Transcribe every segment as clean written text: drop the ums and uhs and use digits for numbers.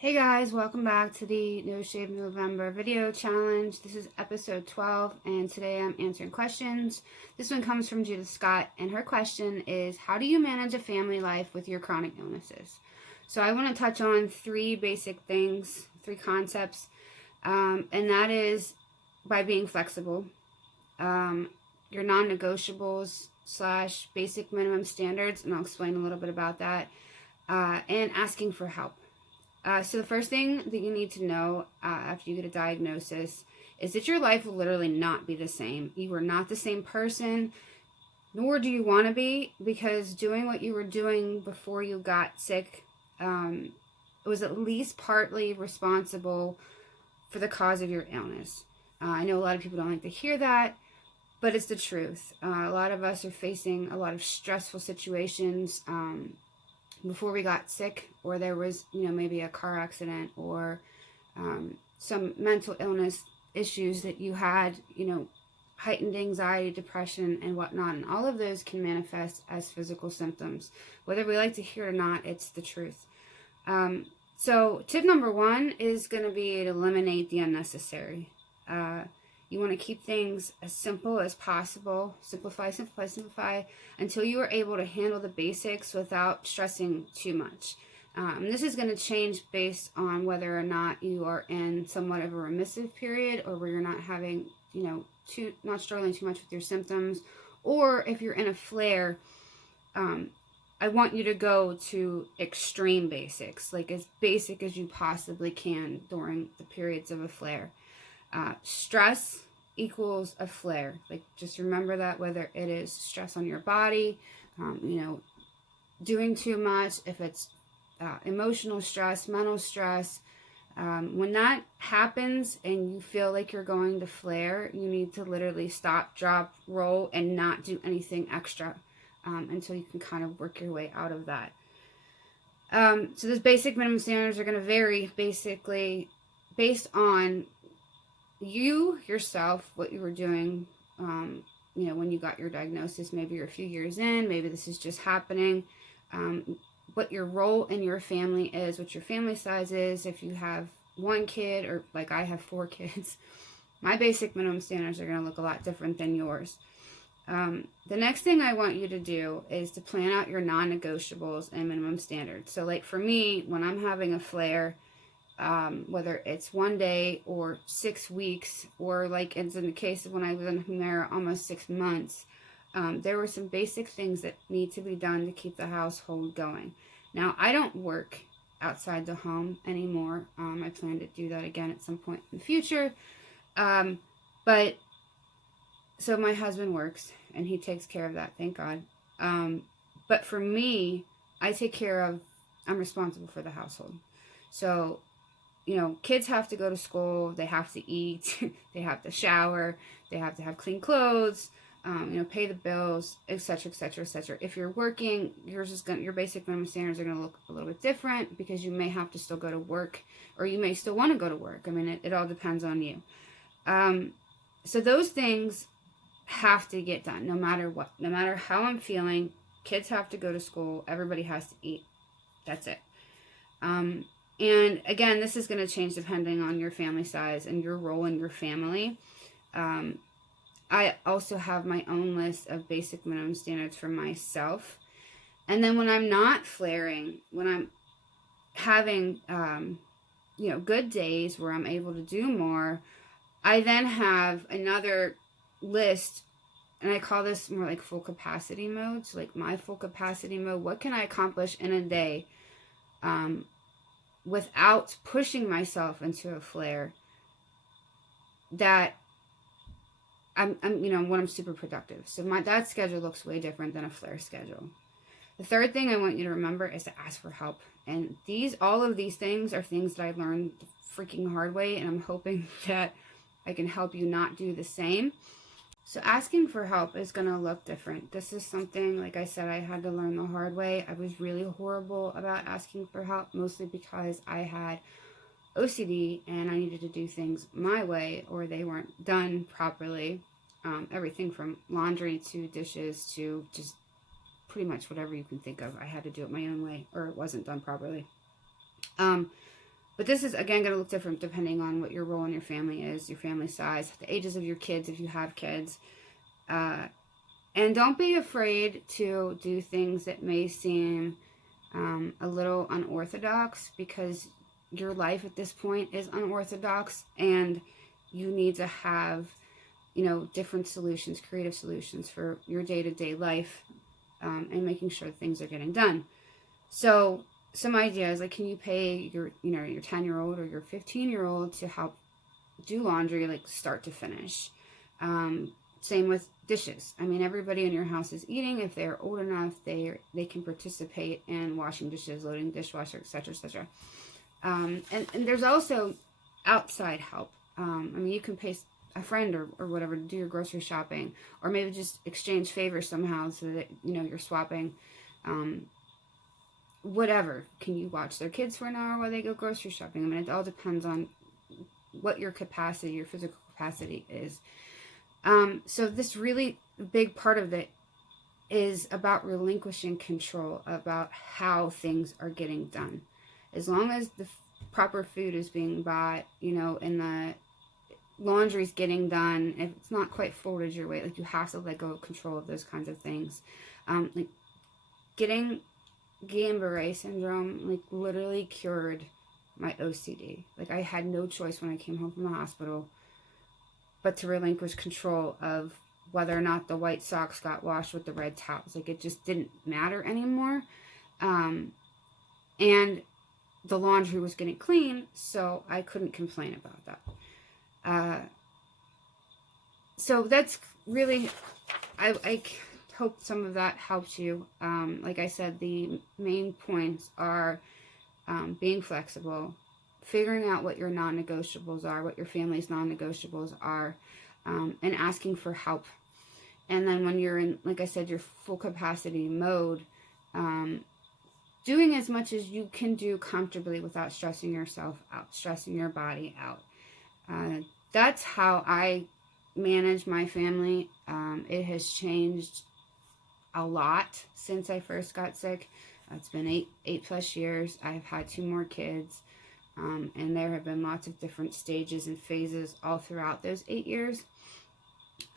Hey guys, welcome back to the No Shave November video challenge. This is episode 12 and today I'm answering questions. This one comes from Judith Scott and her question is, how do you manage a family life with your chronic illnesses? So I want to touch on three basic things, three concepts, and that is by being flexible, your non-negotiables / basic minimum standards, and I'll explain a little bit about that, and asking for help. So the first thing that you need to know after you get a diagnosis is that your life will literally not be the same. You are not the same person, nor do you want to be, because doing what you were doing before you got sick was at least partly responsible for the cause of your illness. I know a lot of people don't like to hear that, but it's the truth. A lot of us are facing a lot of stressful situations before we got sick, or there was, maybe a car accident or some mental illness issues that you had, heightened anxiety, depression, and whatnot. And all of those can manifest as physical symptoms. Whether we like to hear it or not, it's the truth. So tip number one is going to be to eliminate the unnecessary. You want to keep things as simple as possible. Simplify, simplify, simplify until you are able to handle the basics without stressing too much. This is going to change based on whether or not you are in somewhat of a remissive period, or where you're not having, not struggling too much with your symptoms, or if you're in a flare. I want you to go to extreme basics, like as basic as you possibly can during the periods of a flare. Stress equals a flare. Like, just remember that, whether it is stress on your body, doing too much, if it's emotional stress, mental stress, when that happens and you feel like you're going to flare, you need to literally stop, drop, roll, and not do anything extra until you can kind of work your way out of that. So those basic minimum standards are going to vary basically based on you yourself, what you were doing, when you got your diagnosis. Maybe you're a few years in, maybe this is just happening, what your role in your family is, what your family size is. If you have one kid, or like I have 4 kids, my basic minimum standards are going to look a lot different than yours. The next thing I want you to do is to plan out your non-negotiables and minimum standards. So like for me, when I'm having a flare, whether it's 1 day or 6 weeks, or like it's in the case of when I was in Humera, almost 6 months, there were some basic things that need to be done to keep the household going. Now, I don't work outside the home anymore. I plan to do that again at some point in the future. But so my husband works and he takes care of that, thank God. But for me, I'm responsible for the household. So kids have to go to school, they have to eat, they have to shower, they have to have clean clothes, pay the bills, etc., etc., etc. If you're working, your basic minimum standards are going to look a little bit different, because you may have to still go to work, or you may still want to go to work. I mean, it all depends on you. So those things have to get done, no matter what. No matter how I'm feeling, kids have to go to school, everybody has to eat. That's it. And again, this is going to change depending on your family size and your role in your family. I also have my own list of basic minimum standards for myself. And then when I'm not flaring, when I'm having, good days where I'm able to do more, I then have another list, and I call this more like full capacity mode. So like my full capacity mode, what can I accomplish in a day without pushing myself into a flare, that I'm when I'm super productive. So that schedule looks way different than a flare schedule. The third thing I want you to remember is to ask for help. And all of these things are things that I learned the freaking hard way, and I'm hoping that I can help you not do the same. So asking for help is going to look different. This is something, like I said, I had to learn the hard way. I was really horrible about asking for help, mostly because I had OCD and I needed to do things my way, or they weren't done properly. Everything from laundry to dishes to just pretty much whatever you can think of. I had to do it my own way, or it wasn't done properly. But this is, again, going to look different depending on what your role in your family is, your family size, the ages of your kids if you have kids. And don't be afraid to do things that may seem a little unorthodox, because your life at this point is unorthodox, and you need to have, different solutions, creative solutions for your day-to-day life, and making sure things are getting done. So some ideas, like, can you pay your 10-year-old or your 15-year-old to help do laundry, like start to finish? Same with dishes. I mean, everybody in your house is eating. If they're old enough, they can participate in washing dishes, loading dishwasher, etc., etc. And there's also outside help. I mean, you can pay a friend or whatever to do your grocery shopping, or maybe just exchange favors somehow so that you're swapping. Whatever. Can you watch their kids for an hour while they go grocery shopping? I mean, it all depends on what your capacity, your physical capacity is. So this really big part of it is about relinquishing control about how things are getting done. As long as the proper food is being bought, and the laundry's getting done, if it's not quite folded your way, like, you have to let go of control of those kinds of things. Like, getting Guillain-Barré syndrome, like, literally cured my OCD. Like, I had no choice when I came home from the hospital but to relinquish control of whether or not the white socks got washed with the red towels. Like, it just didn't matter anymore. And the laundry was getting clean, so I couldn't complain about that. So that's really, I hope some of that helps you. Like I said, the main points are being flexible, figuring out what your non-negotiables are, what your family's non-negotiables are, and asking for help. And then when you're in, like I said, your full capacity mode, doing as much as you can do comfortably without stressing yourself out, stressing your body out. That's how I manage my family. It has changed a lot since I first got sick. It's been 8+ years. I've had 2 more kids. And there have been lots of different stages and phases all throughout those 8 years.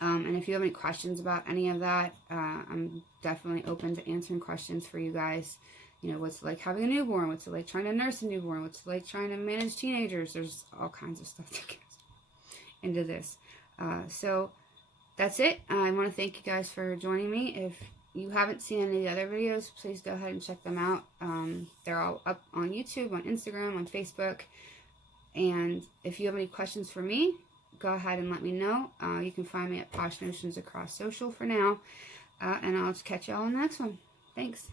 And if you have any questions about any of that, I'm definitely open to answering questions for you guys. What's it like having a newborn? What's it like trying to nurse a newborn? What's it like trying to manage teenagers? There's all kinds of stuff that goes into this. So that's it. I want to thank you guys for joining me. If you haven't seen any of the other videos, please go ahead and check them out. They're all up on YouTube, on Instagram, on Facebook. And if you have any questions for me, go ahead and let me know. You can find me at Posh Notions across social for now. And I'll just catch you all in the next one. Thanks.